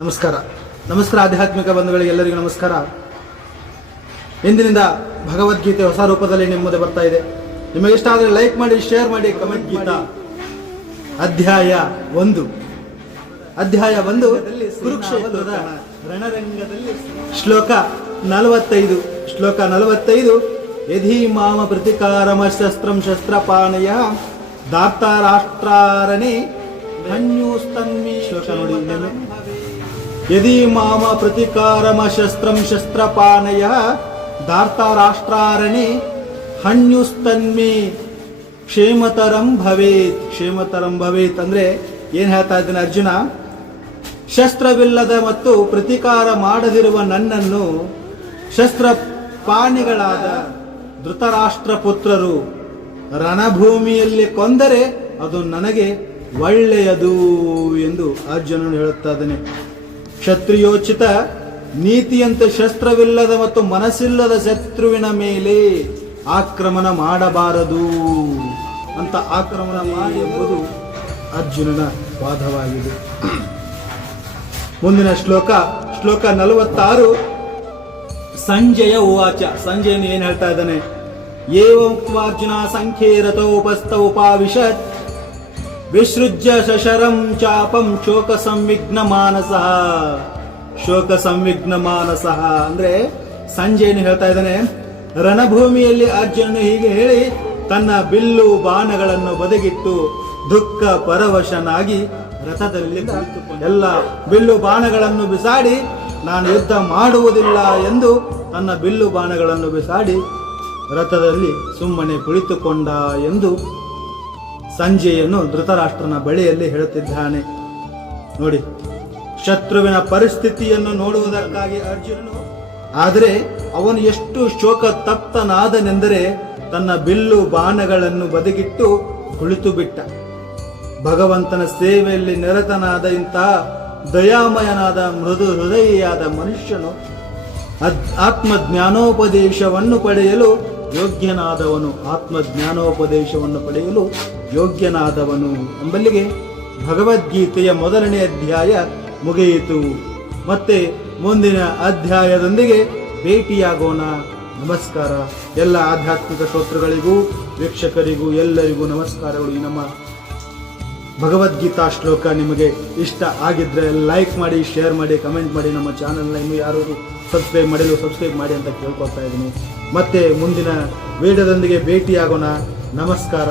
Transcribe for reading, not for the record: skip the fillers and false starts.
ನಮಸ್ಕಾರ ಆಧ್ಯಾತ್ಮಿಕ ಬಂಧುಗಳಿಗೆ ಎಲ್ಲರಿಗೂ ನಮಸ್ಕಾರ. ಇಂದಿನಿಂದ ಭಗವದ್ಗೀತೆ ಹೊಸ ರೂಪದಲ್ಲಿ ನಿಮ್ಮ ಮುಂದೆ ಬರ್ತಾ ಇದೆ. ನಿಮಗೆ ಇಷ್ಟ ಆದರೆ ಲೈಕ್ ಮಾಡಿ, ಶೇರ್ ಮಾಡಿ, ಕಮೆಂಟ್ ಗೀತಾ ಅಧ್ಯಾಯ 1 ಕುರುಕ್ಷೇತ್ರದ ರಣರಂಗದಲ್ಲಿ ಶ್ಲೋಕ 45 ಯಧಿ ಮಾಮ ಪ್ರತಿಕಾರಮ ಶಸ್ತ್ರಂ ಶಸ್ತ್ರಪಾಣಯ ದಾರ್ತಾರಾಷ್ಟ್ರಾರನೆ ಹನ್ಯೂಸ್ತನ್ಮಿ. ಶ್ಲೋಕ ನೋಡಿ. ಯದಿ ಮಾಮ ಪ್ರತಿಕಾರಮ ಶಸ್ತ್ರಂ ಶಸ್ತ್ರಪಾನಯ ದಾರ್ತಾರಾಷ್ಟ್ರಾರಣಿ ಹನ್ಯುಸ್ತನ್ಮಿ ಕ್ಷೇಮತರಂ ಭವೇತ್ ಅಂದ್ರೆ ಏನ್ ಹೇಳ್ತಾ ಇದ್ದಾನೆ ಅರ್ಜುನ? ಶಸ್ತ್ರವಿಲ್ಲದ ಮತ್ತು ಪ್ರತಿಕಾರ ಮಾಡದಿರುವ ನನ್ನನ್ನು ಶಸ್ತ್ರಪಾಣಿಗಳಾದ ಧೃತರಾಷ್ಟ್ರ ಪುತ್ರರು ರಣಭೂಮಿಯಲ್ಲಿ ಕೊಂದರೆ ಅದು ನನಗೆ ಒಳ್ಳೆಯದು ಎಂದು ಅರ್ಜುನನು ಹೇಳುತ್ತಾ ಇದ್ದಾನೆ. ಕ್ಷತ್ರಿಯೋಚಿತ ನೀತಿಯಂತೆ ಶಸ್ತ್ರವಿಲ್ಲದ ಮತ್ತು ಮನಸ್ಸಿಲ್ಲದ ಶತ್ರುವಿನ ಮೇಲೆ ಆಕ್ರಮಣ ಮಾಡಬಾರದು ಅಂತ ಆಕ್ರಮಣ ಮಾಡಿ ಎಂಬುದು ಅರ್ಜುನನ ವಾದವಾಗಿದೆ. ಮುಂದಿನ ಶ್ಲೋಕ 46. ಸಂಜಯ ಉವಾಚ. ಸಂಜಯನು ಏನ್ ಹೇಳ್ತಾ ಇದ್ದಾನೆ? ಏವೋಕ್ತ್ವಾರ್ಜುನ ಸಂಖ್ಯೆ ರಥೋಪಸ್ಥ ಉಪಾವಿಶತ್ ವಿಸೃಜ್ಯ ಶಶರಂ ಚಾಪಂ ಶೋಕ ಸಂವಿಘ್ನ ಮಾನಸಃ ಅಂದ್ರೆ ಸಂಜಯನು ಹೇಳ್ತಾ ಇದ್ದಾನೆ, ರಣಭೂಮಿಯಲ್ಲಿ ಅರ್ಜುನನು ಹೀಗೆ ಹೇಳಿ ತನ್ನ ಬಿಲ್ಲು ಬಾಣಗಳನ್ನು ಬದಿಗಿಟ್ಟು ದುಃಖ ಪರವಶನಾಗಿ ರಥದಲ್ಲಿ ಎಲ್ಲ ಬಿಲ್ಲು ಬಾಣಗಳನ್ನು ಬಿಸಾಡಿ ನಾನು ಯುದ್ಧ ಮಾಡುವುದಿಲ್ಲ ಎಂದು ತನ್ನ ಬಿಲ್ಲು ಬಾಣಗಳನ್ನು ಬಿಸಾಡಿ ರಥದಲ್ಲಿ ಸುಮ್ಮನೆ ಕುಳಿತುಕೊಂಡ ಎಂದು ಸಂಜಯನು ಧೃತರಾಷ್ಟ್ರನ ಬಳಿಯಲ್ಲಿ ಹೇಳುತ್ತಿದ್ದಾನೆ. ನೋಡಿ, ಶತ್ರುವಿನ ಪರಿಸ್ಥಿತಿಯನ್ನು ನೋಡುವುದಕ್ಕಾಗಿ ಅರ್ಜುನನು, ಆದರೆ ಅವನು ಎಷ್ಟು ಶೋಕ ತಪ್ತನಾದನೆಂದರೆ ತನ್ನ ಬಿಲ್ಲು ಬಾಣಗಳನ್ನು ಬದಿಗಿಟ್ಟು ಕುಳಿತು ಬಿಟ್ಟ. ಭಗವಂತನ ಸೇವೆಯಲ್ಲಿ ನಿರತನಾದ ಇಂತಹ ದಯಾಮಯನಾದ ಮೃದು ಹೃದಯಿಯಾದ ಮನುಷ್ಯನು ಆತ್ಮಜ್ಞಾನೋಪದೇಶವನ್ನು ಪಡೆಯಲು ಯೋಗ್ಯನಾದವನು ಎಂಬಲ್ಲಿಗೆ ಭಗವದ್ಗೀತೆಯ ಮೊದಲನೇ ಅಧ್ಯಾಯ ಮುಗಿಯಿತು. ಮತ್ತೆ ಮುಂದಿನ ಅಧ್ಯಾಯದೊಂದಿಗೆ ಭೇಟಿಯಾಗೋಣ. ನಮಸ್ಕಾರ. ಎಲ್ಲ ಆಧ್ಯಾತ್ಮಿಕ ಶ್ರೋತೃಗಳಿಗೂ ವೀಕ್ಷಕರಿಗೂ ಎಲ್ಲರಿಗೂ ನಮಸ್ಕಾರಗಳು. ಈ ನಮ್ಮ ಭಗವದ್ಗೀತಾ ಶ್ಲೋಕ ನಿಮಗೆ ಇಷ್ಟ ಆಗಿದ್ರೆ ಲೈಕ್ ಮಾಡಿ, ಶೇರ್ ಮಾಡಿ, ಕಮೆಂಟ್ ಮಾಡಿ. ನಮ್ಮ ಚಾನಲ್ನ ಇನ್ನೂ ಯಾರು ಸಬ್ಸ್ಕ್ರೈಬ್ ಮಾಡಿ ಅಂತ ಕೇಳ್ಕೊಳ್ತಾ ಇದ್ದೀನಿ. ಮತ್ತೆ ಮುಂದಿನ ವಿಡಿಯೋದೊಂದಿಗೆ ಭೇಟಿಯಾಗೋಣ. ನಮಸ್ಕಾರ.